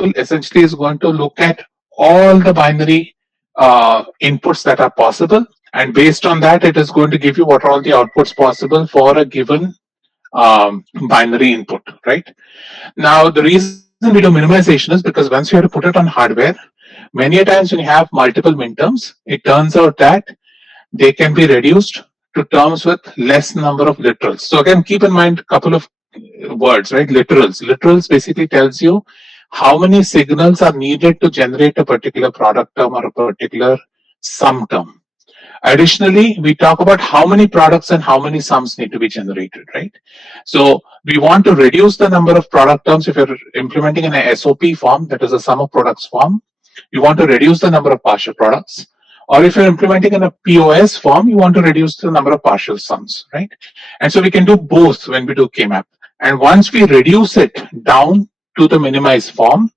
essentially is going to look at all the binary inputs that are possible, and based on that, it is going to give you what are all the outputs possible for a given binary input, right? Now, the reason we do minimization is because once you have to put it on hardware, many a times when you have multiple minterms, it turns out that they can be reduced to terms with less number of literals. So again, keep in mind a couple of words, right? Literals. Literals basically tells you how many signals are needed to generate a particular product term or a particular sum term. Additionally, we talk about how many products and how many sums need to be generated, right? So we want to reduce the number of product terms. If you're implementing in a SOP form, that is a sum of products form, you want to reduce the number of partial products. Or if you're implementing in a POS form, you want to reduce the number of partial sums, right? And so we can do both when we do K-map. And once we reduce it down to the minimized form,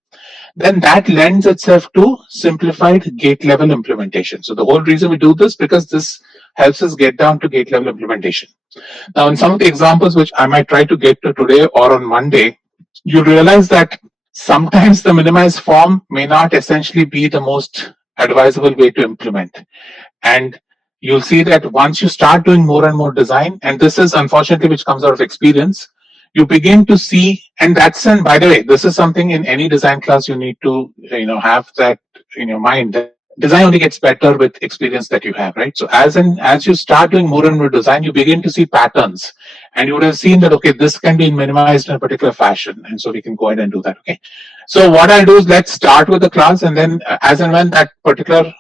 then that lends itself to simplified gate level implementation. So the whole reason we do this, because this helps us get down to gate level implementation. Now, in some of the examples which I might try to get to today or on Monday, you realize that sometimes the minimized form may not essentially be the most advisable way to implement. And you'll see that once you start doing more and more design, and this is unfortunately which comes out of experience, you begin to see, and that's, and by the way, this is something in any design class you need to have that in your mind. Design only gets better with experience that you have, right? So as you start doing more and more design, you begin to see patterns, and you would have seen that, okay, this can be minimized in a particular fashion, and so we can go ahead and do that. Okay, so what I'll do is let's start with the class, and then as and when that particular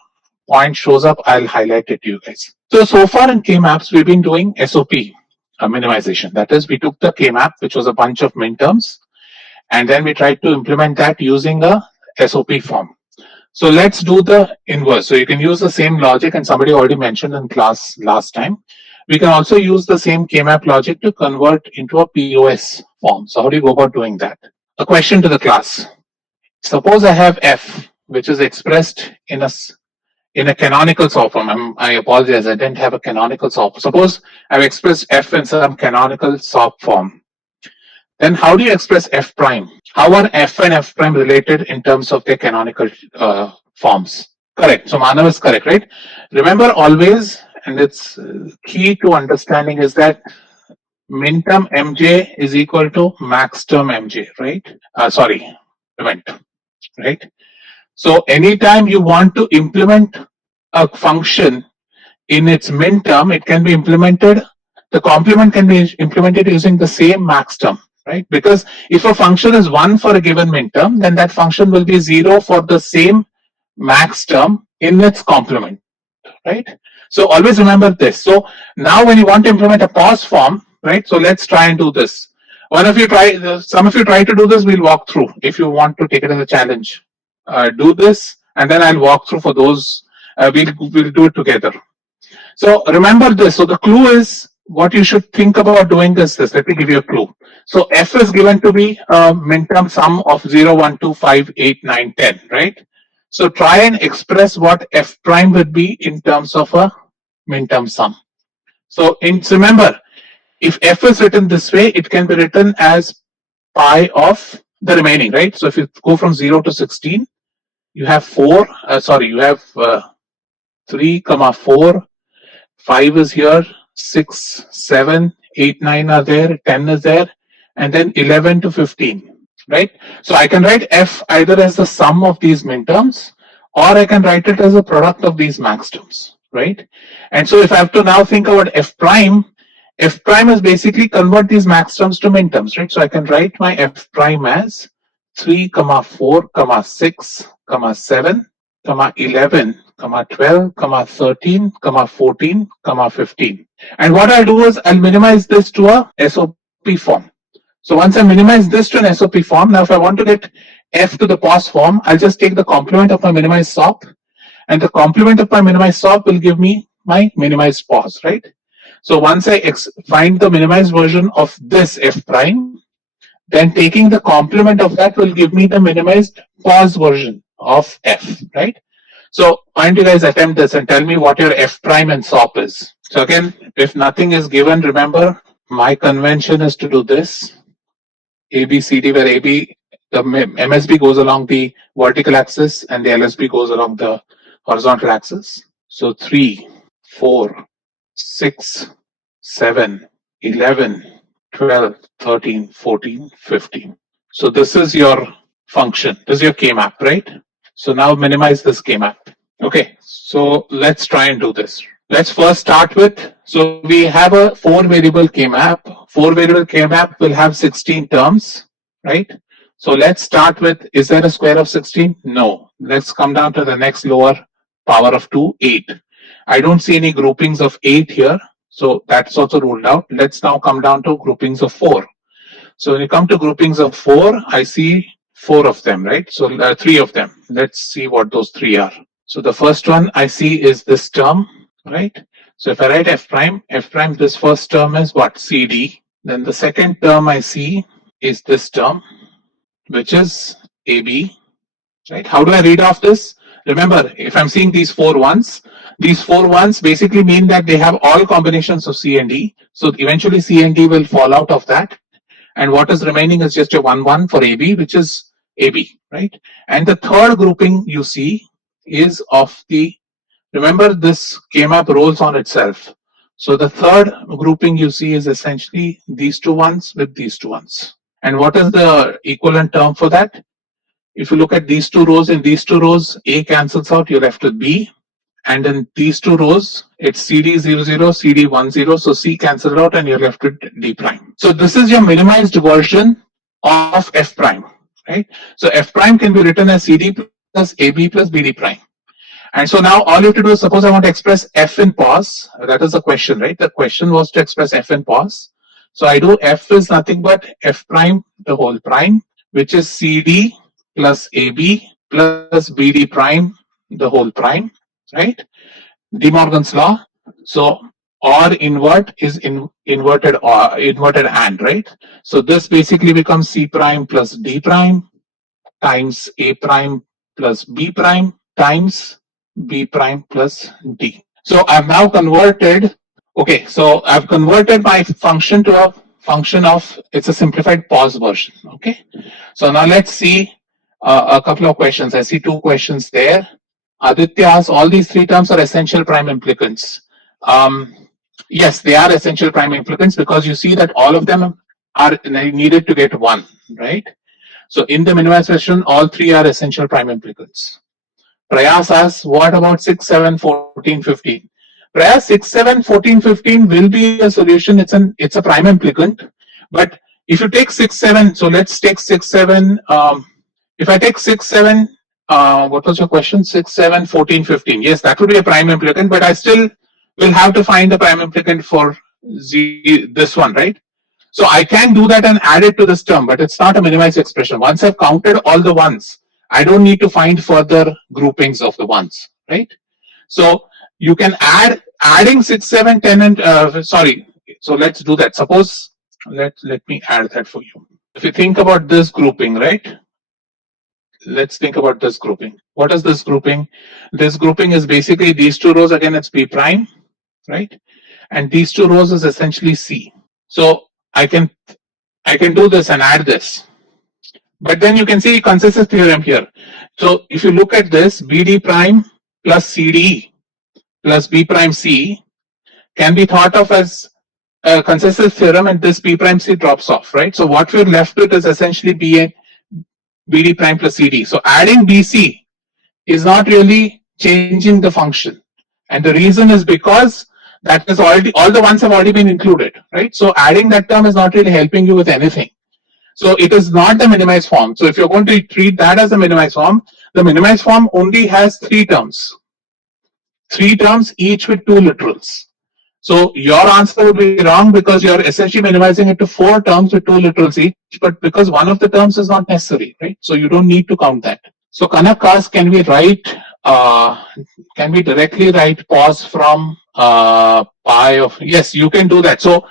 point shows up, I'll highlight it to you guys. So far in K-maps, we've been doing SOP minimization. That is, we took the K-map, which was a bunch of minterms, and then we tried to implement that using a SOP form. So let's do the inverse. So you can use the same logic, and somebody already mentioned in class last time. We can also use the same K-map logic to convert into a POS form. So how do you go about doing that? A question to the class. Suppose I have F, which is expressed in a canonical SOP form. I apologize, I didn't have a canonical SOP. Suppose I've expressed F in some canonical SOP form. Then how do you express F prime? How are F and F prime related in terms of their canonical forms? Correct. So Manav is correct, right? Remember always, and it's key to understanding is that minterm MJ is equal to maxterm MJ, right? Sorry, event, right? So anytime you want to implement a function in its minterm, it can be implemented, the complement can be implemented using the same maxterm, right? Because if a function is 1 for a given minterm, then that function will be 0 for the same maxterm in its complement, right? So always remember this. So now when you want to implement a POS form, right? So let's try and do this. Some of you try to do this, we'll walk through if you want to take it as a challenge. Do this, and then I'll walk through for those. We'll do it together. So remember this. So the clue is what you should think about doing is this. Let me give you a clue. So F is given to be a minterm sum of 0, 1, 2, 5, 8, 9, 10, right? So try and express what F prime would be in terms of a minterm sum. So remember, if F is written this way, it can be written as pi of the remaining, right? So if you go from 0 to 16, you have 3, 4, 5 is here, 6, 7, 8, 9 are there, 10 is there, and then 11 to 15, right? So I can write F either as the sum of these minterms, or I can write it as a product of these maxterms, right? And so if I have to now think about F prime is basically convert these maxterms to minterms, right? So I can write my F prime as 3, 4, 6, 7, 11, 12, 13, 14, 15. And what I'll do is I'll minimize this to a SOP form. So once I minimize this to an SOP form, now if I want to get F to the POS form, I'll just take the complement of my minimized SOP, and the complement of my minimized SOP will give me my minimized POS, right? So once I find the minimized version of this F prime, then taking the complement of that will give me the minimized POS version of F, right? So why don't you guys attempt this and tell me what your F prime and SOP is. So again, if nothing is given, remember my convention is to do this. A, B, C, D, where A, B The MSB goes along the vertical axis and the LSB goes along the horizontal axis. So 3, 4, 6, 7, 11, 12, 13, 14, 15. So this is your function. This is your K-map, right? So now minimize this K-map. Okay, so let's try and do this. Let's first start with, so we have a 4-variable K-map. 4-variable K-map will have 16 terms, right? So let's start with, is there a square of 16? No. Let's come down to the next lower power of 2, 8. I don't see any groupings of 8 here. So that's also ruled out. Let's now come down to groupings of 4. So when you come to groupings of 4, I see 4 of them, right? So 3 of them. Let's see what those 3 are. So the first one I see is this term, right? So if I write f prime, this first term is what? CD. Then the second term I see is this term, which is AB, right? How do I read off this? Remember, if I'm seeing these 4 ones basically mean that they have all combinations of C and D. So eventually C and D will fall out of that. And what is remaining is just a 1, 1 for AB, which is AB, right? And the third grouping you see is of the, remember this K-map rolls on itself. So the third grouping you see is essentially these 2 ones with these 2 ones. And what is the equivalent term for that? If you look at these 2 rows, in these 2 rows, A cancels out, you're left with B. And in these 2 rows, it's CD00, CD10, so C cancels out and you're left with D prime. So this is your minimized version of F prime, right? So F prime can be written as CD plus AB plus BD prime. And so now all you have to do is, suppose I want to express F in POS. That is the question, right? The question was to express F in POS. So I do F is nothing but F prime, the whole prime, which is CD plus AB plus BD prime, the whole prime, right? De Morgan's law. So OR invert is inverted AND, right? So this basically becomes C prime plus D prime times A prime plus B prime times B prime plus D. So I've now converted, okay, so I've converted my function to a function of, it's a simplified POS version, okay? So now let's see a couple of questions. I see 2 questions there. Aditya asks, all these 3 terms are essential prime implicants. Yes, they are essential prime implicants because you see that all of them are needed to get 1, right? So in the minimization, all 3 are essential prime implicants. Prayas asks, what about 6, 7, 14, 15? Prayas, 6, 7, 14, 15 will be a solution. It's a prime implicant. But if you take 6, 7, so let's take 6, 7. If I take 6, 7, what was your question? 6, 7, 14, 15. Yes, that would be a prime implicant, but I still will have to find the prime implicant for this one, right? So I can do that and add it to this term, but it's not a minimized expression. Once I've counted all the ones, I don't need to find further groupings of the ones, right? So you can adding 6, 7, 10, and sorry. So let's do that. Suppose let me add that for you. If you think about this grouping, right? Let's think about this grouping. What is this grouping? This grouping is basically these 2 rows. Again, it's B prime, right? And these 2 rows is essentially C. So I can do this and add this. But then you can see consensus theorem here. So if you look at this, BD prime plus CD plus B prime C can be thought of as a consensus theorem, and this B prime C drops off, right? So what we're left with is essentially BD prime plus CD. So adding BC is not really changing the function. And the reason is because that is already, all the ones have already been included, right? So adding that term is not really helping you with anything. So it is not the minimized form. So if you're going to treat that as a minimized form, the minimized form only has 3 terms. 3 terms, each with 2 literals. So your answer would be wrong because you're essentially minimizing it to 4 terms with 2 literals each, but because one of the terms is not necessary, right? So you don't need to count that. So Karnaugh asks, can we directly write POS from pi of, yes, you can do that. So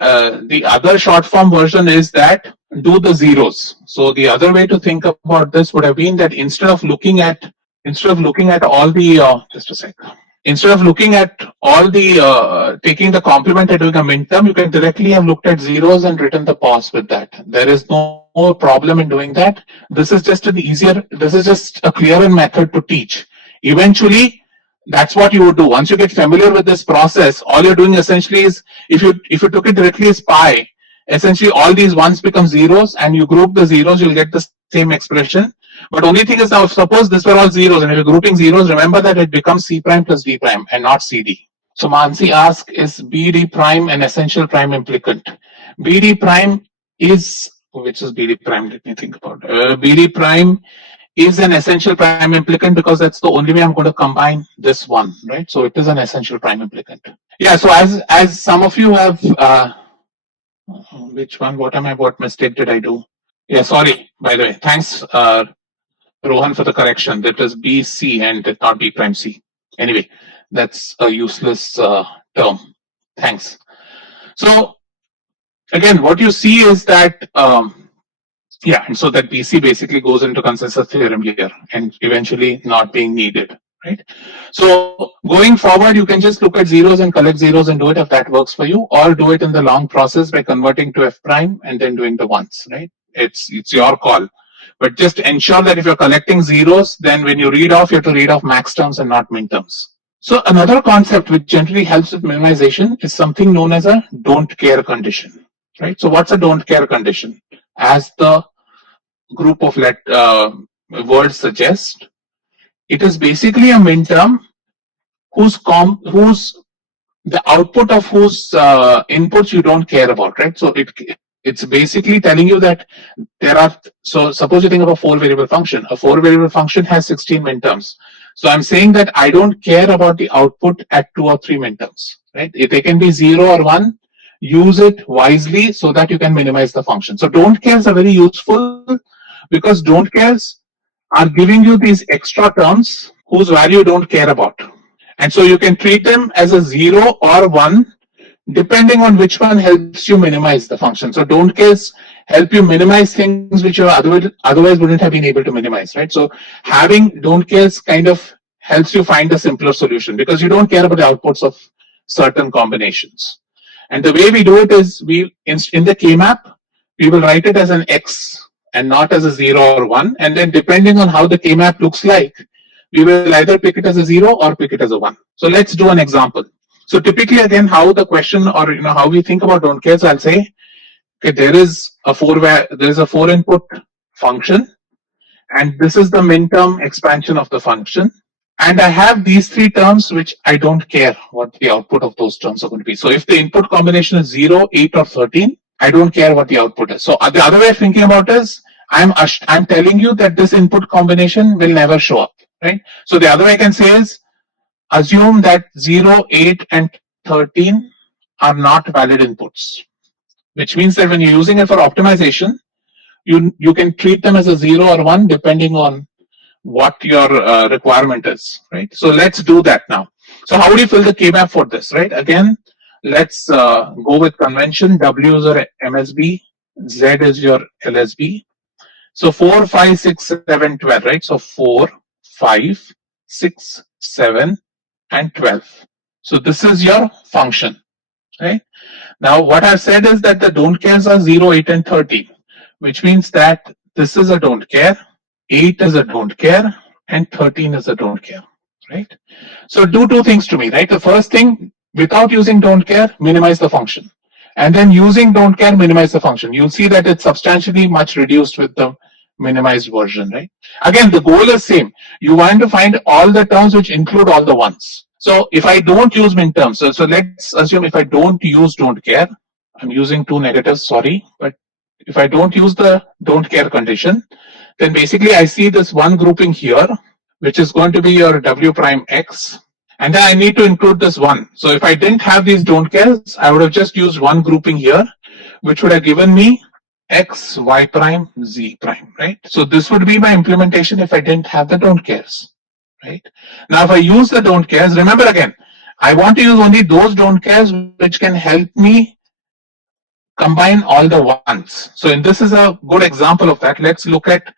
the other short form version is that do the zeros. So the other way to think about this would have been that instead of looking at all the just a sec. instead of looking at all the taking the complement and doing a minterm, you can directly have looked at zeros and written the POS with that. There is no problem in doing that. This is just an easier, this is just a clearer method to teach. Eventually, that's what you would do. Once you get familiar with this process, all you're doing essentially is, if you took it directly as pi, essentially all these ones become zeros, and you group the zeros, you'll get the same expression. But only thing is, now suppose this were all zeros, and if you're grouping zeros, remember that it becomes C prime plus D prime and not CD. So Mansi asks, is BD prime an essential prime implicant? BD prime is, which is BD prime? Let me think about it. BD prime is an essential prime implicant because that's the only way I'm going to combine this one, right? So it is an essential prime implicant. Yeah. So as some of you have, which one? What mistake did I do? Yeah. Sorry. By the way, thanks, Rohan, for the correction. That is BC and not B prime C. Anyway, that's a useless term. Thanks. So again, what you see is that, yeah, and so that BC basically goes into consensus theorem here and eventually not being needed, right? So going forward, you can just look at zeros and collect zeros and do it if that works for you, or do it in the long process by converting to F prime and then doing the ones, right? It's your call. But just ensure that if you're collecting zeros, then when you read off, you have to read off max terms and not min terms. So another concept which generally helps with minimization is something known as a don't care condition, right? So what's a don't care condition? As the group of words suggest, it is basically a minterm whose the output of whose inputs you don't care about, right? So it's basically telling you that there are, so suppose you think of a 4-variable function. A 4-variable function has 16 minterms. So I'm saying that I don't care about the output at 2 or 3 minterms, right? If they can be 0 or 1, use it wisely so that you can minimize the function. So don't cares are very useful because don't cares are giving you these extra terms whose value you don't care about. And so you can treat them as a 0 or 1 depending on which one helps you minimize the function. So don't cares help you minimize things which you otherwise wouldn't have been able to minimize, right? So having don't cares kind of helps you find a simpler solution because you don't care about the outputs of certain combinations. And the way we do it is in the K-map, we will write it as an X and not as a 0 or 1. And then depending on how the K-map looks like, we will either pick it as a 0 or pick it as a 1. So let's do an example. So typically, again, how the question or how we think about don't cares, I'll say, okay, there is a 4 input function, and this is the minterm expansion of the function. And I have these 3 terms which I don't care what the output of those terms are going to be. So if the input combination is 0, 8, or 13, I don't care what the output is. So the other way of thinking about it is I'm telling you that this input combination will never show up, right? So the other way I can say is assume that 0, 8, and 13 are not valid inputs, which means that when you're using it for optimization, you can treat them as a 0 or 1 depending on what your requirement is, right? So let's do that now. So how do you fill the K-map for this, right? Again, let's go with convention. W is your MSB, Z is your LSB. So 4, 5, 6, 7, 12, right? So 4, 5, 6, 7, and 12. So this is your function, right? Now what I've said is that the don't cares are 0, 8, and 13, which means that this is a don't care, 8 is a don't care, and 13 is a don't care, right? So do 2 things to me, right? The first thing, without using don't care, minimize the function. And then using don't care, minimize the function. You'll see that it's substantially much reduced with the minimized version, right? Again, the goal is same. You want to find all the terms which include all the ones. So if I don't use min terms, so let's assume if I don't use don't care, I'm using 2 negatives, sorry, but if I don't use the don't care condition, then basically I see this one grouping here, which is going to be your W prime X, and then I need to include this 1. So if I didn't have these don't cares, I would have just used one grouping here, which would have given me X, Y prime, Z prime, right? So this would be my implementation if I didn't have the don't cares, right? Now if I use the don't cares, remember again, I want to use only those don't cares which can help me combine all the ones. So this is a good example of that. Let's look at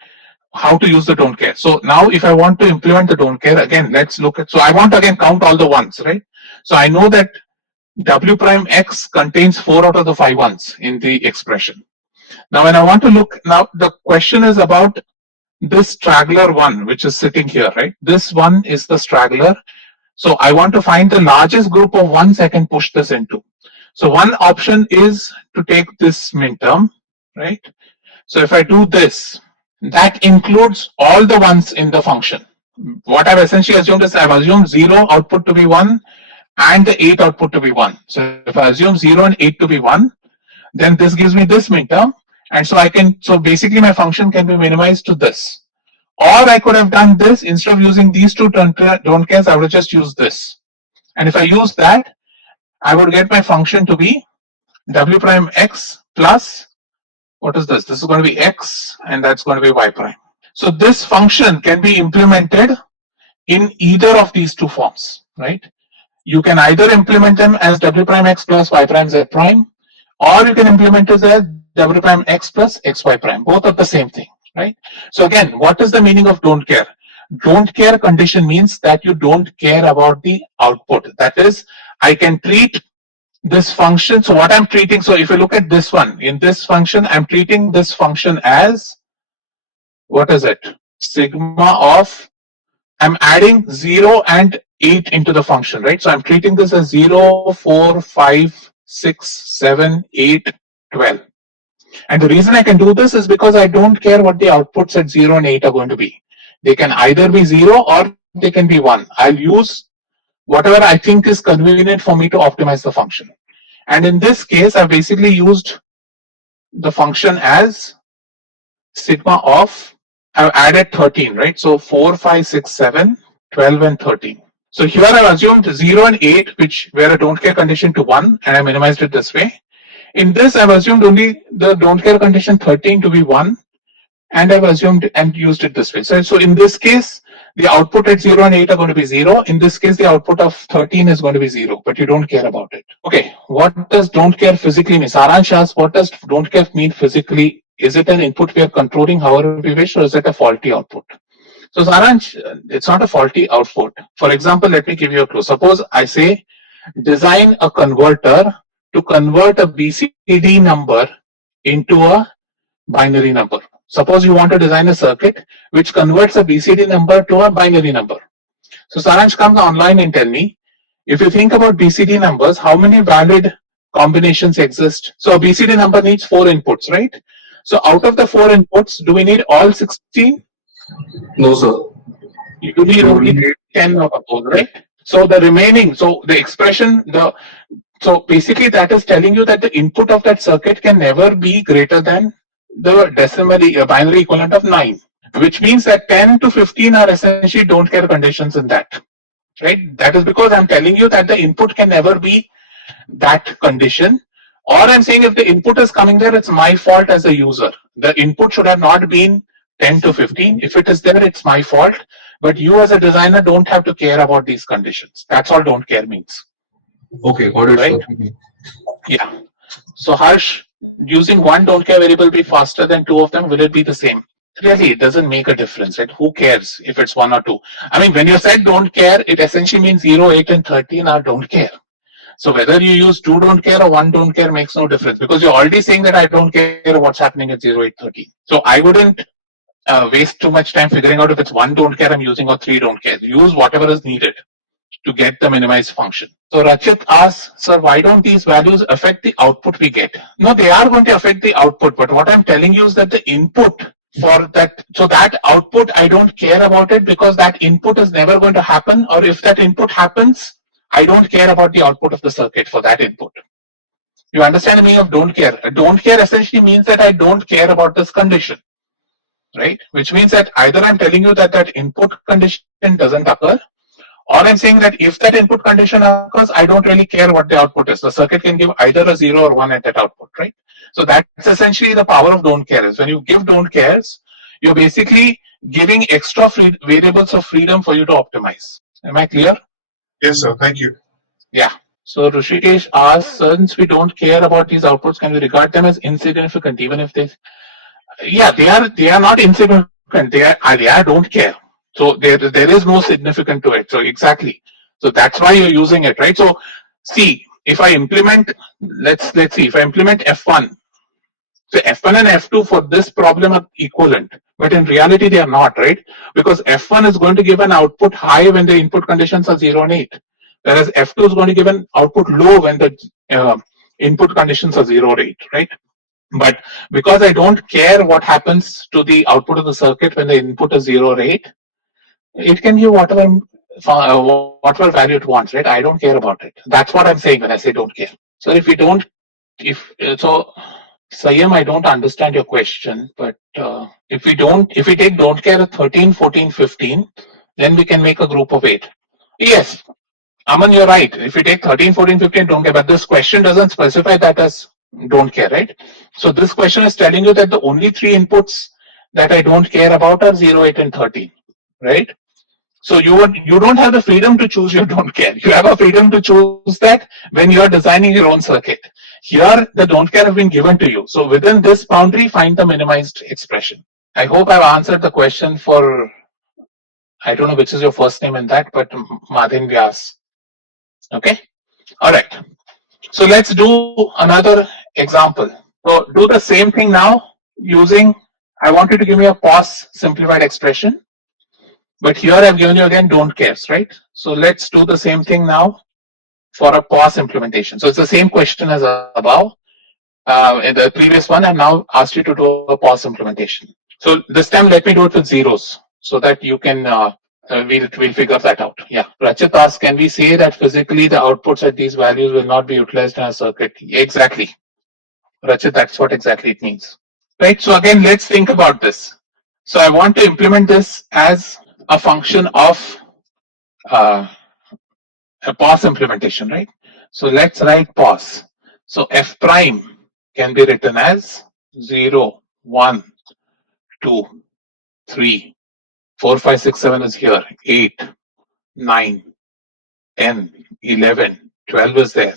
how to use the don't care. So now if I want to implement the don't care, again, let's look at, so I want to again count all the ones, right? So I know that W prime X contains 4 out of the 5 ones in the expression. Now when I want to look, now the question is about this straggler one, which is sitting here, right? This one is the straggler. So I want to find the largest group of ones I can push this into. So one option is to take this minterm, right? So if I do this, that includes all the ones in the function. What I've essentially assumed is I've assumed 0 output to be 1 and the 8 output to be 1. So if I assume 0 and 8 to be 1, then this gives me this minterm. And so I can, so basically my function can be minimized to this. Or I could have done this, instead of using these two don't cares, I would have just used this. And if I use that, I would get my function to be W prime X plus, what is this? This is going to be X and that's going to be Y prime. So this function can be implemented in either of these two forms, right? You can either implement them as W prime X plus Y prime Z prime, or you can implement it as W prime X plus XY prime. Both are the same thing, right? So again, what is the meaning of don't care? Don't care condition means that you don't care about the output. That is, I can treat this function. So what I'm treating, so if you look at this one, in this function, I'm treating this function as, what is it? Sigma of, I'm adding 0 and 8 into the function, right? So I'm treating this as 0, 4, 5, 6, 7, 8, 12. And the reason I can do this is because I don't care what the outputs at 0 and 8 are going to be. They can either be 0 or they can be 1. I'll use whatever I think is convenient for me to optimize the function. And in this case, I've basically used the function as sigma of, I've added 13, right? So 4, 5, 6, 7, 12, and 13. So here I've assumed 0 and 8, which were a don't care condition to 1, and I minimized it this way. In this, I've assumed only the don't care condition 13 to be 1, and I've assumed and used it this way. So in this case, the output at 0 and 8 are going to be 0. In this case, the output of 13 is going to be 0, but you don't care about it. Okay, what does don't care physically mean? Saransh asks, what does don't care mean physically? Is it an input we are controlling however we wish, or is it a faulty output? So Saransh, it's not a faulty output. For example, let me give you a clue. Suppose I say, design a converter to convert a BCD number into a binary number. Suppose you want to design a circuit which converts a BCD number to a binary number. So Saransh, come online and tell me, if you think about BCD numbers, how many valid combinations exist? So a BCD number needs 4 inputs, right? So out of the 4 inputs, do we need all 16? No, sir. You need only 10 of those, right? So the remaining, so the expression, so basically that is telling you that the input of that circuit can never be greater than the decimal binary equivalent of 9, which means that 10 to 15 are essentially don't care conditions in that, right? That is because I'm telling you that the input can never be that condition, or I'm saying if the input is coming there, it's my fault as a user. The input should have not been 10 to 15. If it is there, it's my fault. But you as a designer don't have to care about these conditions. That's all don't care means. Okay, got it, right? sir. Yeah. So Harsh, using one don't care variable be faster than 2 of them, will it be the same? Really, it doesn't make a difference, right? Who cares if it's 1 or 2? I mean, when you said don't care, it essentially means 0, 8, and 13 are don't care. So whether you use 2 don't care or 1 don't care makes no difference, because you're already saying that I don't care what's happening at 0, 8, 13. So I wouldn't waste too much time figuring out if it's 1 don't care I'm using or 3 don't care. Use whatever is needed to get the minimized function. So Rachit asks, sir, why don't these values affect the output we get? No, they are going to affect the output, but what I'm telling you is that the input for that, so that output, I don't care about it because that input is never going to happen, or if that input happens, I don't care about the output of the circuit for that input. You understand the meaning of don't care? Don't care essentially means that I don't care about this condition, right? Which means that either I'm telling you that that input condition doesn't occur, or I'm saying that if that input condition occurs, I don't really care what the output is. The circuit can give either a 0 or 1 at that output, right? So that's essentially the power of don't care. Is when you give don't cares, you're basically giving extra variables of freedom for you to optimize. Am I clear? Yes, sir. Thank you. Yeah. So Rushikesh asks, since we don't care about these outputs, can we regard them as insignificant, even if they? Yeah, they are not insignificant. They don't care. So there is no significant to it. So exactly. So that's why you're using it, right? So see, if I implement, let's see, if I implement F1, so F1 and F2 for this problem are equivalent, but in reality they are not, right? Because F1 is going to give an output high when the input conditions are 0 and 8, whereas F2 is going to give an output low when the input conditions are 0 or 8, right? But because I don't care what happens to the output of the circuit when the input is 0 or 8, it can give whatever value it wants, right? I don't care about it. That's what I'm saying when I say don't care. So if we don't, if so, Sayam, I don't understand your question, but if we take don't care at 13, 14, 15, then we can make a group of 8. Yes, Aman, you're right. If we take 13, 14, 15, don't care, but this question doesn't specify that as don't care, right? So this question is telling you that the only three inputs that I don't care about are 0, 8, and 13, right? So you don't have the freedom to choose your don't care. You have a freedom to choose that when you are designing your own circuit. Here, the don't care have been given to you. So within this boundary, find the minimized expression. I hope I've answered the question for, I don't know which is your first name in that, but Madhin Vyas. Okay. All right. So let's do another example. So do the same thing now using, I want you to give me a POS simplified expression. But here I've given you again don't cares, right? So let's do the same thing now for a POS implementation. So it's the same question as above. In the previous one, I've now asked you to do a POS implementation. So this time let me do it with zeros so that you can, we'll figure that out. Yeah, Rachit asks, can we say that physically the outputs at these values will not be utilized in a circuit? Exactly. Rachit, that's what exactly it means. Right, so again, let's think about this. So I want to implement this as a function of a POS implementation, right? So let's write POS. So F prime can be written as 0, 1, 2, 3, 4, 5, 6, 7 is here, 8, 9, 10, 11, 12 is there,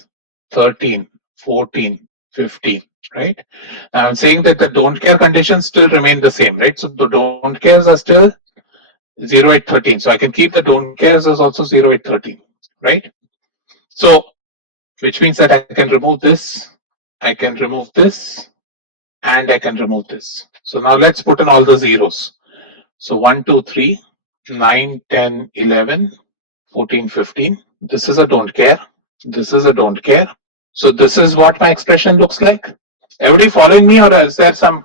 13, 14, 15, right? Now I'm saying that the don't care conditions still remain the same, right? So the don't cares are still 0 at 13. So I can keep the don't cares as also 0 at 13, right? So, which means that I can remove this, I can remove this, and I can remove this. So now let's put in all the zeros. So 1, 2, 3, 9, 10, 11, 14, 15. This is a don't care. This is a don't care. So this is what my expression looks like. Everybody following me, or is there some?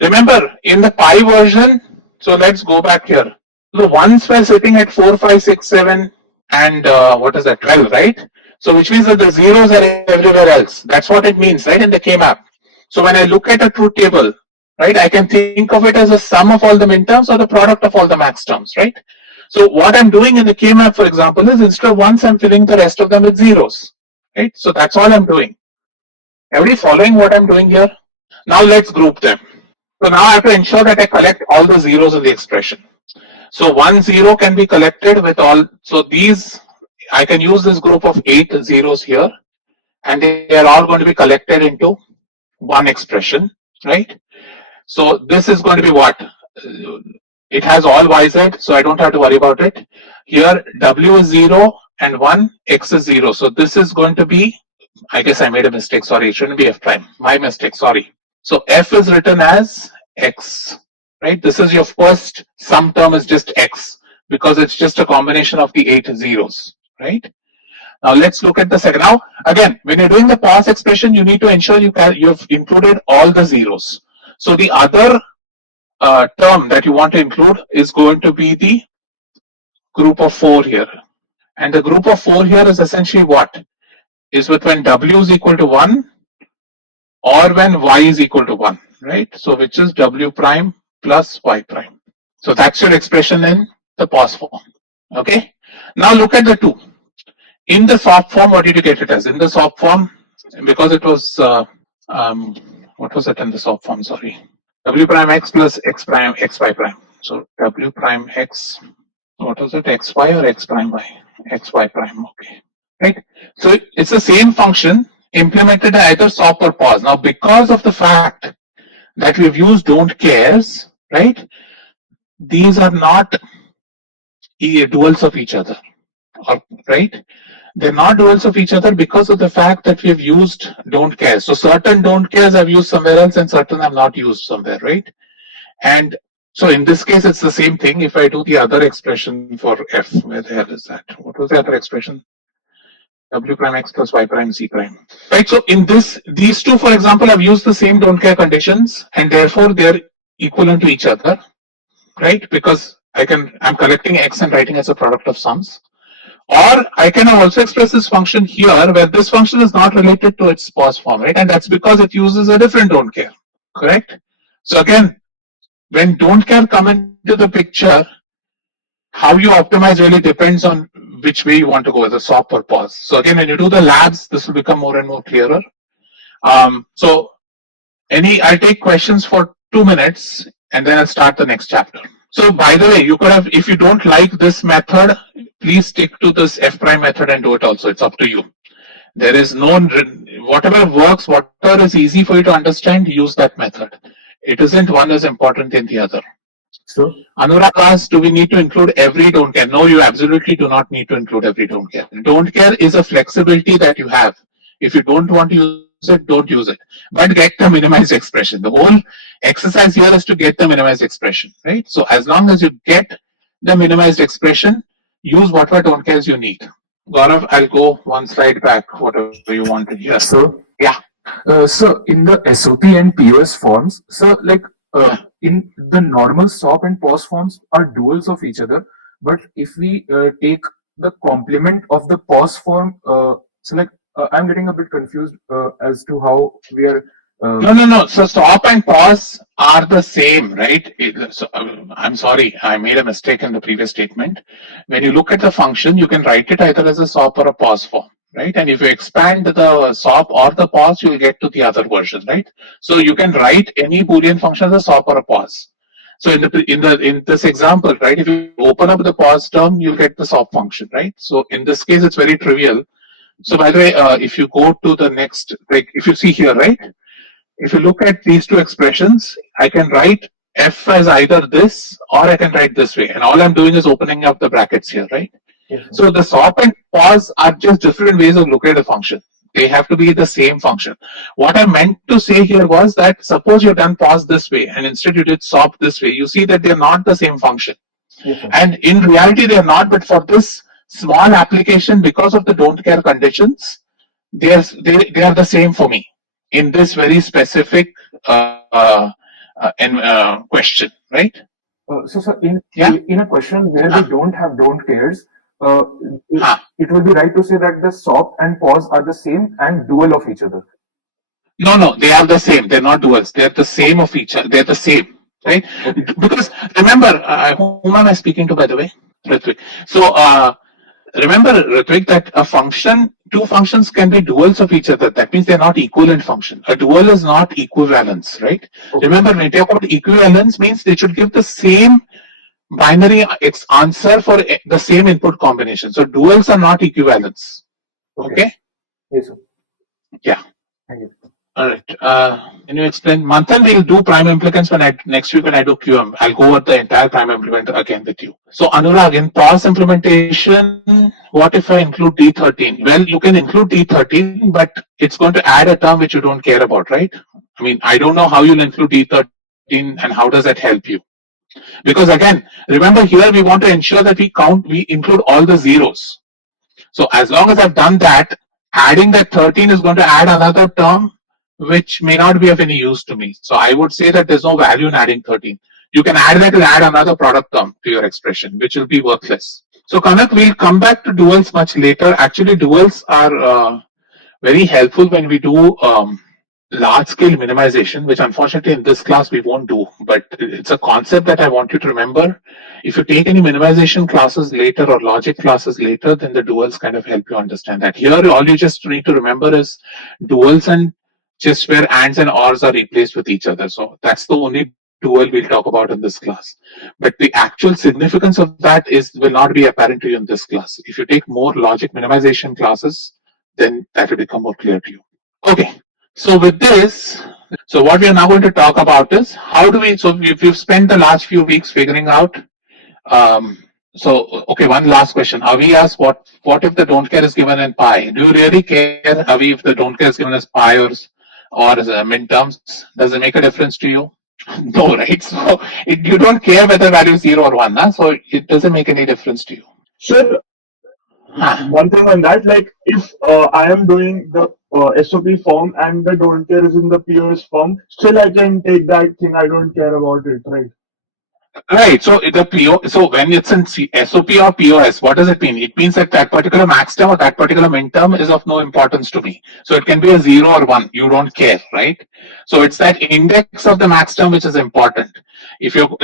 Remember, in the pi version, so let's go back here. The ones were sitting at 4, 5, 6, 7, and what is that, 12, right? So which means that the zeros are everywhere else. That's what it means, right, in the K-map. So when I look at a truth table, right, I can think of it as a sum of all the min terms or the product of all the max terms, right? So what I'm doing in the K-map, for example, is instead of ones, I'm filling the rest of them with zeros, right? So that's all I'm doing. Everybody following what I'm doing here? Now let's group them. So now I have to ensure that I collect all the zeros in the expression. So 1 0 can be collected with all, so these, I can use this group of 8 zeros here, and they are all going to be collected into one expression, right? So this is going to be what? It has all YZ, so I don't have to worry about it. Here W is 0 and 1, X is 0. So this is going to be, I guess I made a mistake, sorry, it shouldn't be F prime. My mistake, sorry. So F is written as X, right? This is your first sum term is just X because it's just a combination of the 8 zeros, right? Now let's look at the second. Now again, when you're doing the POS expression, you need to ensure you've included all the zeros. So the other term that you want to include is going to be the group of 4 here. And the group of 4 here is essentially what? Is with when W is equal to 1 or when Y is equal to 1, right? So which is W prime plus Y prime. So that's your expression in the POS form. Okay. Now look at the 2. In the SOP form, what did you get it as? In the SOP form, because it was, what was it in the SOP form? Sorry. W prime X plus X prime XY prime. So W prime X, what was it? XY or X prime Y? XY prime, okay. Right? So it's the same function implemented either SOP or POS. Now, because of the fact that we've used don't cares, right? these are not duals of each other, right? They're not duals of each other because of the fact that we've used don't care. So certain don't cares I've used somewhere else and certain I've not used somewhere, right? And so in this case, it's the same thing. If I do the other expression for f, where the hell is that? What was the other expression? W prime x plus y prime z prime. Right. So in these two, for example, I've used the same don't care conditions, and therefore they're equivalent to each other, right? Because I'm collecting x and writing as a product of sums. Or I can also express this function here where this function is not related to its POS form, right? And that's because it uses a different don't care, correct? So again, when don't care come into the picture, how you optimize really depends on which way you want to go, whether SOP or POS. So again, when you do the labs, this will become more and more clearer. So I'll take questions for 2 minutes and then I'll start the next chapter. So by the way, you could have, if you don't like this method, please stick to this f prime method and do it also. It's up to you. There is no, whatever works, whatever is easy for you to understand, use that method. It isn't one as important than the other. So, Anurag asked, do we need to include every don't care? No, you absolutely do not need to include every don't care. Don't care is a flexibility that you have. If you don't want to use it, don't use it. But get the minimized expression. The whole exercise here is to get the minimized expression, right? So as long as you get the minimized expression, use whatever don't cares you need. Gaurav, I'll go one slide back, whatever you wanted here. so Yeah. so in the SOP and POS forms, so like in the normal SOP and POS forms are duals of each other. But if we take the complement of the POS form, so like I'm getting a bit confused as to how we are. No. So stop and pause are the same, right? I'm sorry, I made a mistake in the previous statement. When you look at the function, you can write it either as a SOP or a pause form, right? And if you expand the SOP or the pause, you'll get to the other version, right? So you can write any Boolean function as a SOP or a pause. So in this example, right, if you open up the pause term, you'll get the SOP function, right? So in this case, it's very trivial. So by the way, if you go to the next, like if you see here, right? If you look at these two expressions, I can write f as either this or I can write this way. And all I'm doing is opening up the brackets here, right? Yes, So the SOP and pause are just different ways of looking at a function. They have to be the same function. What I meant to say here was that suppose you've done pause this way and instead you did SOP this way, you see that they're not the same function. yes, And in reality, they're not, but for this small application, because of the don't care conditions, they are the same for me in this very specific question, right? so in a question where we don't have don't cares, it would be right to say that the SOP and POS are the same and dual of each other. No, they are the same. They're not duals. They're the same of each other. They're the same, right? Okay. Because remember, whom am I speaking to, by the way? Ritvik. So remember, Ritvik, that two functions can be duals of each other. That means they're not equivalent function. A dual is not equivalence, right? Okay. Remember, when we talk about equivalence, means they should give the same binary answer for the same input combination. So duals are not equivalence. Okay? Yes, sir. Yeah. Thank you. All right. Can you explain? Manthan, we'll do prime implicants next week when I do QM. I'll go over the entire prime implement again with you. So Anurag, in POS implementation, what if I include D13? Well, you can include D13, but it's going to add a term which you don't care about, right? I mean, I don't know how you'll include D13 and how does that help you? Because again, remember here we want to ensure that we include all the zeros. So as long as I've done that, adding that 13 is going to add another term which may not be of any use to me. So I would say that there's no value in adding 13. You can add that and add another product term to your expression, which will be worthless. So Karnaugh, we'll come back to duals much later. Actually, duals are very helpful when we do large scale minimization, which unfortunately in this class we won't do, but it's a concept that I want you to remember. If you take any minimization classes later or logic classes later, then the duals kind of help you understand that. Here, all you just need to remember is duals and just where ands and ors are replaced with each other. So that's the only dual we'll talk about in this class. But the actual significance of that will not be apparent to you in this class. If you take more logic minimization classes, then that will become more clear to you. Okay, so with this, So what we are now going to talk about is how do we, so we've spent the last few weeks figuring out, okay, one last question. Avi asked, what if the don't care is given in pi? Do you really care, Avi, if the don't care is given as pi or as midterms? Does it make a difference to you? No, right? So you don't care whether value is 0 or 1, huh? So it doesn't make any difference to you. Sir, Huh. one thing on that, like if I am doing the SOP form and the don't care is in the POS form, still I can take that thing. I don't care about it, right? Right. So the PO, so when it's in SOP or POS, what does it mean? It means that that particular max term or that particular min term is of no importance to me. So it can be a 0 or 1. You don't care, right? So it's that index of the max term which is important. If you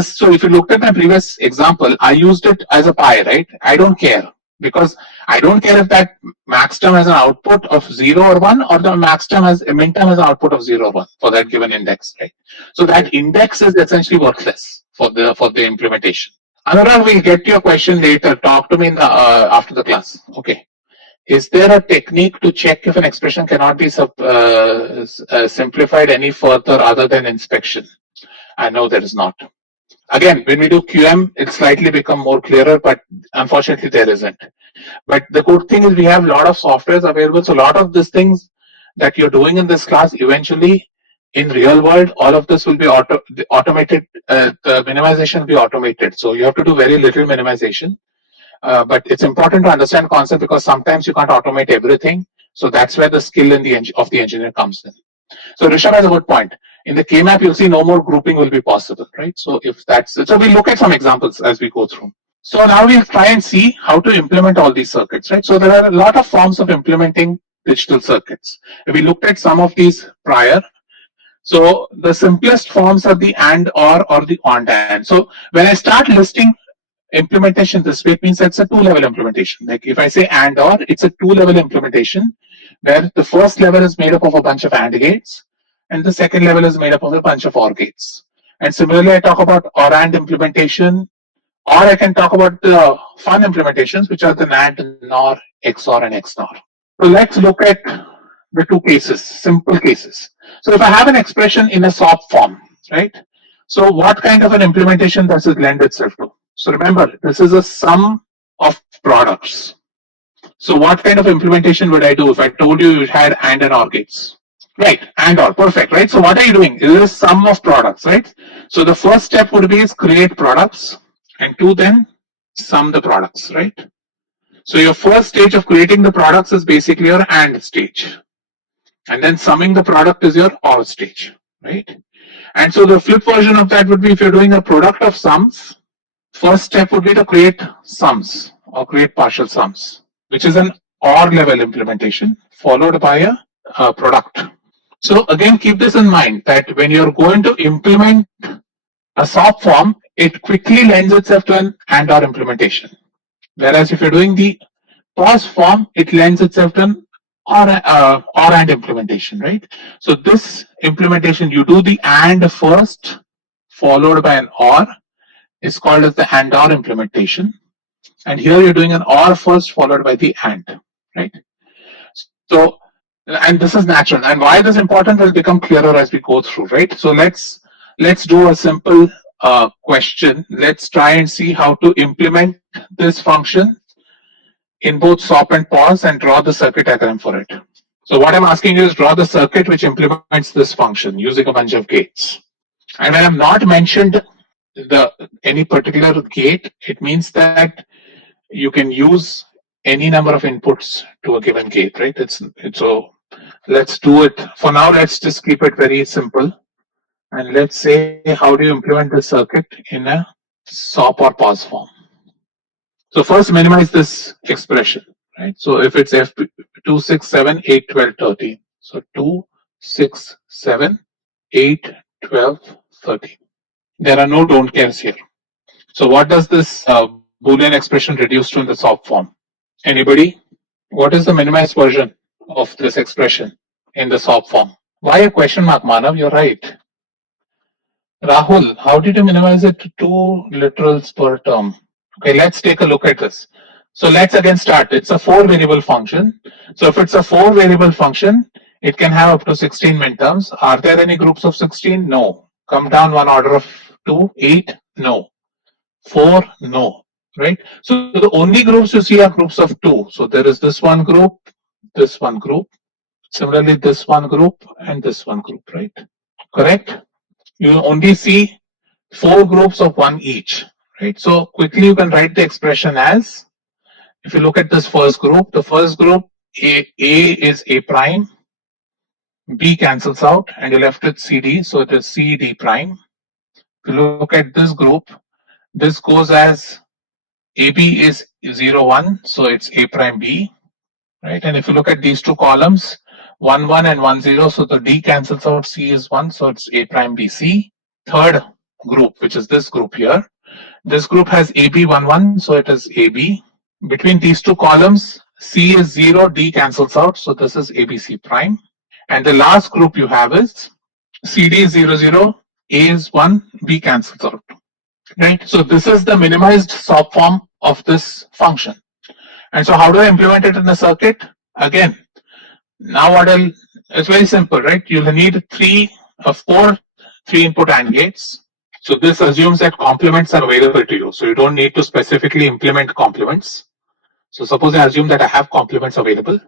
so if you looked at my previous example, I used it as a pi, right? I don't care because I don't care if that max term has an output of 0 or 1 or the max term has a min term has an output of 0 or 1 for that given index, right? So that index is essentially worthless for the implementation. Anurag, we'll get to your question later. Talk to me in the, after the class. Okay. Is there a technique to check if an expression cannot be simplified any further other than inspection? I know there is not. Again, when we do QM, it slightly become more clearer, but unfortunately there isn't. But the good thing is we have a lot of softwares available. So a lot of these things that you're doing in this class, eventually in real world, all of this will be automated. The minimization will be automated. So you have to do very little minimization. But it's important to understand concept because sometimes you can't automate everything. So that's where the skill in of the engineer comes in. So Rishabh has a good point. In the K-map, you'll see no more grouping will be possible, right? So if that's so, we'll look at some examples as we go through. So now we'll try and see how to implement all these circuits, right? So there are a lot of forms of implementing digital circuits. We looked at some of these prior. So the simplest forms are the AND or the OR. So when I start listing implementation this way, it means that's a two-level implementation. Like if I say AND OR, it's a two-level implementation where the first level is made up of a bunch of AND gates and the second level is made up of a bunch of OR gates. And similarly, I talk about OR AND implementation, or I can talk about the fun implementations, which are the NAND, NOR, XOR, and XNOR. So let's look at the two cases, simple cases. So if I have an expression in a SOP form, right? So what kind of an implementation does it lend itself to? So remember, this is a sum of products. So what kind of implementation would I do if I told you you had AND and OR gates? Right, AND OR, perfect, right? So what are you doing? It is a sum of products, right? So the first step would be is create products and to then sum the products, right? So your first stage of creating the products is basically your AND stage. And then summing the product is your OR stage, right? And so the flip version of that would be if you're doing a product of sums, first step would be to create sums or create partial sums, which is an OR level implementation followed by a product. So again, keep this in mind that when you're going to implement a SOP form, it quickly lends itself to an AND OR implementation. Whereas if you're doing the POS form, it lends itself to an OR AND implementation, right? So this implementation, you do the AND first, followed by an OR, is called as the AND OR implementation. And here you're doing an OR first, followed by the AND, right? So, and this is natural. And why this is important will become clearer as we go through, right? So let's do a simple question. Let's try and see how to implement this function in both SOP and POS and draw the circuit diagram for it. So what I'm asking you is draw the circuit which implements this function using a bunch of gates. And when I've not mentioned any particular gate, it means that you can use any number of inputs to a given gate, right? So let's do it. For now, let's just keep it very simple. And let's say, how do you implement the circuit in a SOP or POS form? So first minimize this expression, right? So if it's F2, 6, 7, 8, 12, 13. So 2, 6, 7, 8, 12, 13. There are no don't cares here. So what does this Boolean expression reduce to in the SOP form? Anybody? What is the minimized version of this expression in the SOP form? Why a question mark, Manav? You're right. Rahul, how did you minimize it to 2 literals per term? Okay, let's take a look at this. So let's again start. It's a 4 variable function. So if it's a 4 variable function, It can have up to 16 minterms. Are there any groups of 16? No. Come down one order of 2, 8? No. 4? No. Right? So the only groups you see are groups of 2. So there is this one group, this one group, similarly this one group, and this one group, right? Correct? You only see 4 groups of 1 each, right? So quickly you can write the expression as, if you look at this first group, the first group, A is A prime, B cancels out, and you're left with CD, so it is CD prime. If you look at this group, this goes as AB is 0, 1, so it's A prime B, right? And if you look at these two columns, 1, 1 and 1, 0, so the D cancels out, C is 1, so it's A prime BC. Third group, which is this group here, this group has AB 1, 1, so it is AB. Between these two columns, C is 0, D cancels out, so this is ABC prime. And the last group you have is CD is 0, 0, A is 1, B cancels out. Right? So this is the minimized SOP form of this function. And so how do I implement it in the circuit? Again, now it's very simple, right? You'll need 4 3-input AND gates. So this assumes that complements are available to you. So you don't need to specifically implement complements. So suppose I assume that I have complements available.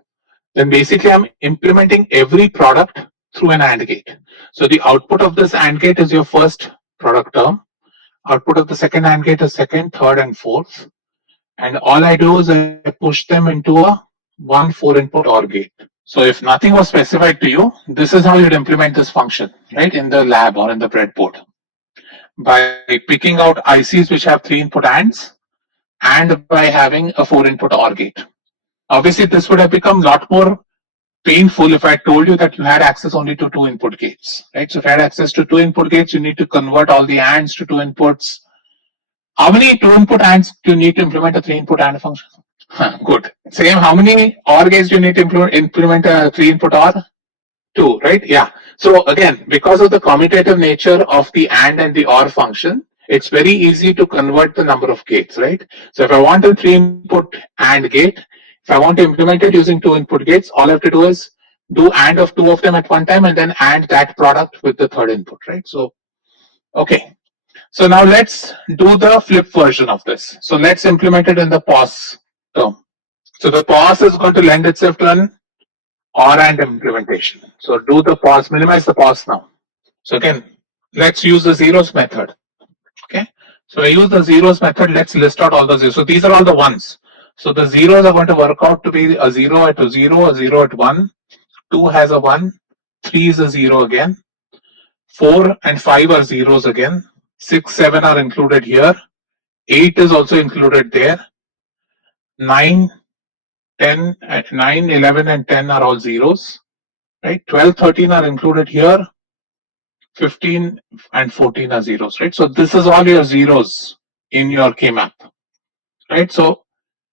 Then basically I'm implementing every product through an AND gate. So the output of this AND gate is your first product term. Output of the second AND gate is second, third, and fourth. And all I do is I push them into a 1 4-input OR gate. So if nothing was specified to you, this is how you'd implement this function, right, in the lab or in the breadboard. By picking out ICs which have 3-input ANDs and by having a 4-input OR gate. Obviously, this would have become a lot more painful if I told you that you had access only to 2-input gates, right? So if I had access to 2-input gates, you need to convert all the ANDs to 2 inputs. How many 2-input ANDs do you need to implement a 3-input AND function? Good. Same, how many OR gates do you need to implement a 3-input OR? 2, right? Yeah. So again, because of the commutative nature of the AND and the OR function, it's very easy to convert the number of gates, right? So if I want a 3-input AND gate, if I want to implement it using 2-input gates, all I have to do is do AND of 2 of them at one time and then AND that product with the third input, right? So, okay. So now let's do the flip version of this. So let's implement it in the POS term. So the POS is going to lend itself to an OR AND implementation. So do the POS, minimize the POS now. So again, let's use the zeros method. Okay. So I use the zeros method. Let's list out all the zeros. So these are all the ones. So the zeros are going to work out to be a 0 at a 0, a 0 at 1, 2 has a 1, 3 is a 0 again, 4 and 5 are zeros again, 6, 7 are included here, 8 is also included there, 9, 10, 9, 11 and 10 are all zeros, right? 12, 13 are included here, 15 and 14 are zeros, right? So this is all your zeros in your K-map, right? So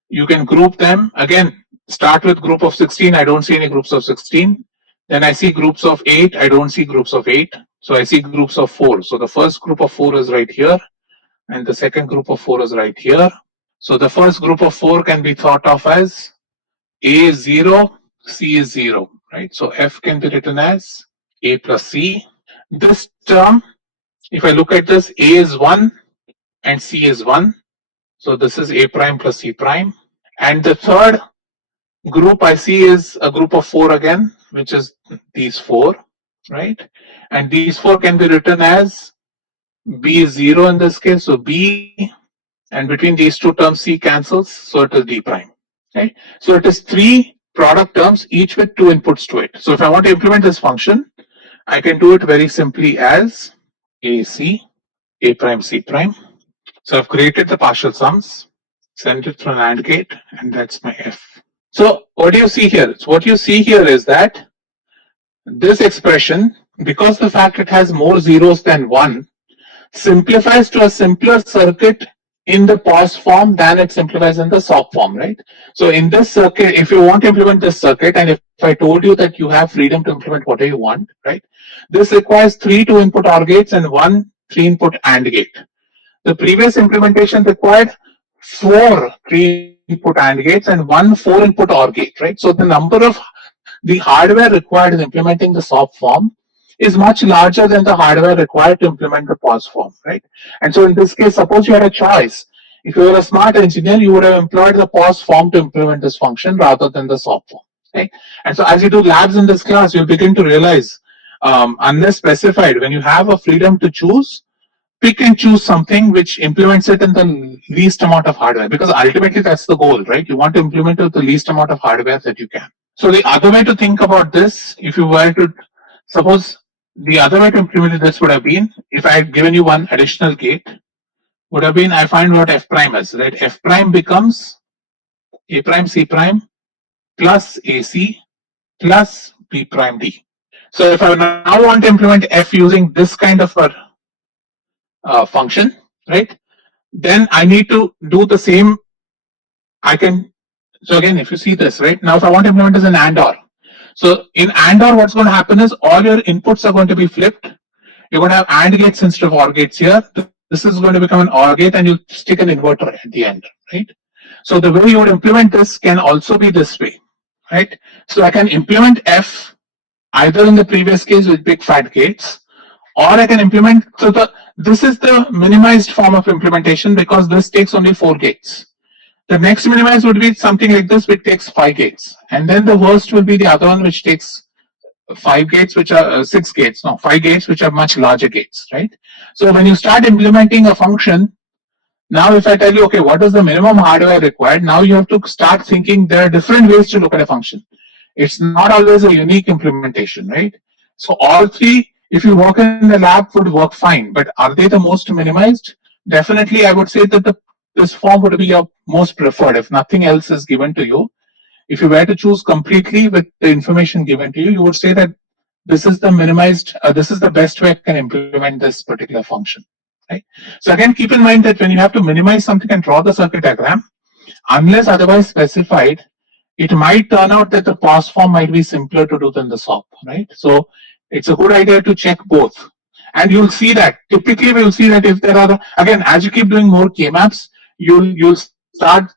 you can group them. Again, start with group of 16. I don't see any groups of 16. Then I see groups of 8. I don't see groups of 8. So I see groups of 4. So the first group of 4 is right here. And the second group of 4 is right here. So the first group of 4 can be thought of as A is 0, C is 0, right? So F can be written as A plus C. This term, if I look at this, A is 1 and C is 1. So this is A prime plus C prime. And the third group I see is a group of 4 again, which is these 4, right? And these 4 can be written as B is 0 in this case. So B, and between these two terms, C cancels. So it is D prime, right? So it is 3 product terms, each with 2 inputs to it. So if I want to implement this function, I can do it very simply as AC, A prime, C prime. So I've created the partial sums, sent it through an AND gate, and that's my F. So what do you see here? So what you see here is that this expression, because the fact it has more zeros than 1, simplifies to a simpler circuit in the POS form than it simplifies in the SOP form, right? So in this circuit, if you want to implement this circuit, and if I told you that you have freedom to implement whatever you want, right? This requires 3 2-input OR gates and 1 3-input AND gate. The previous implementation required 4 3-input AND gates and 1 4-input OR gate, right? So the number of the hardware required in implementing the SOP form is much larger than the hardware required to implement the POS form, right? And so in this case, suppose you had a choice. If you were a smart engineer, you would have employed the POS form to implement this function rather than the SOP form, right? And so as you do labs in this class, you'll begin to realize, unless specified, when you have a freedom to choose, pick and choose something which implements it in the least amount of hardware, because ultimately that's the goal, right? You want to implement it with the least amount of hardware that you can. So the other way to think about this, if you were to suppose the other way to implement this would have been, if I had given you one additional gate, would have been, I find what f prime is, right? F prime becomes a prime c prime plus ac plus b prime d. So if I now want to implement f using this kind of a function, right? Then I need to do the same. I can, so again, if you see this, right? Now if I want to implement this in AND OR, so in AND OR, what's going to happen is all your inputs are going to be flipped. You're going to have AND gates instead of OR gates here. This is going to become an OR gate and you stick an inverter at the end, right? So the way you would implement this can also be this way, right? So I can implement F either in the previous case with big fat gates, or I can implement, so this is the minimized form of implementation because this takes only 4 gates. The next minimized would be something like this, which takes 5 gates. And then the worst will be the other one, which takes 5 gates, which are 6 gates, no, 5 gates, which are much larger gates, right? So when you start implementing a function, now if I tell you, okay, what is the minimum hardware required? Now you have to start thinking there are different ways to look at a function. It's not always a unique implementation, right? So all three, if you work in the lab, would work fine, but are they the most minimized? Definitely, I would say that this form would be your most preferred if nothing else is given to you. If you were to choose completely with the information given to you, you would say that this is the minimized, this is the best way I can implement this particular function, right? So again, keep in mind that when you have to minimize something and draw the circuit diagram, unless otherwise specified, it might turn out that the POS form might be simpler to do than the SOP, right? So it's a good idea to check both. And you'll see that typically we'll see that if there are, again, as you keep doing more K-maps, you'll start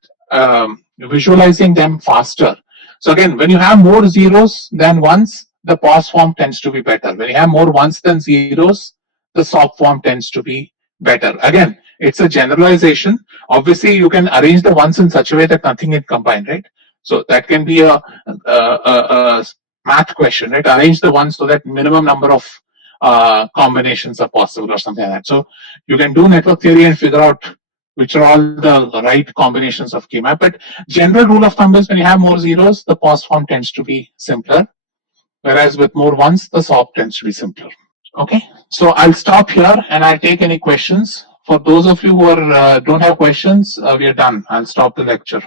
visualizing them faster. So again, when you have more zeros than ones, the POS form tends to be better. When you have more ones than zeros, the SOP form tends to be better. Again, it's a generalization. Obviously, you can arrange the ones in such a way that nothing is combined, right? So that can be a math question, right? Arrange the ones so that minimum number of combinations are possible or something like that. So you can do network theory and figure out which are all the right combinations of K-map. But general rule of thumb is when you have more zeros, the POS form tends to be simpler, whereas with more ones, the SOP tends to be simpler. Okay, so I'll stop here and I'll take any questions. For those of you who are, don't have questions, we are done. I'll stop the lecture.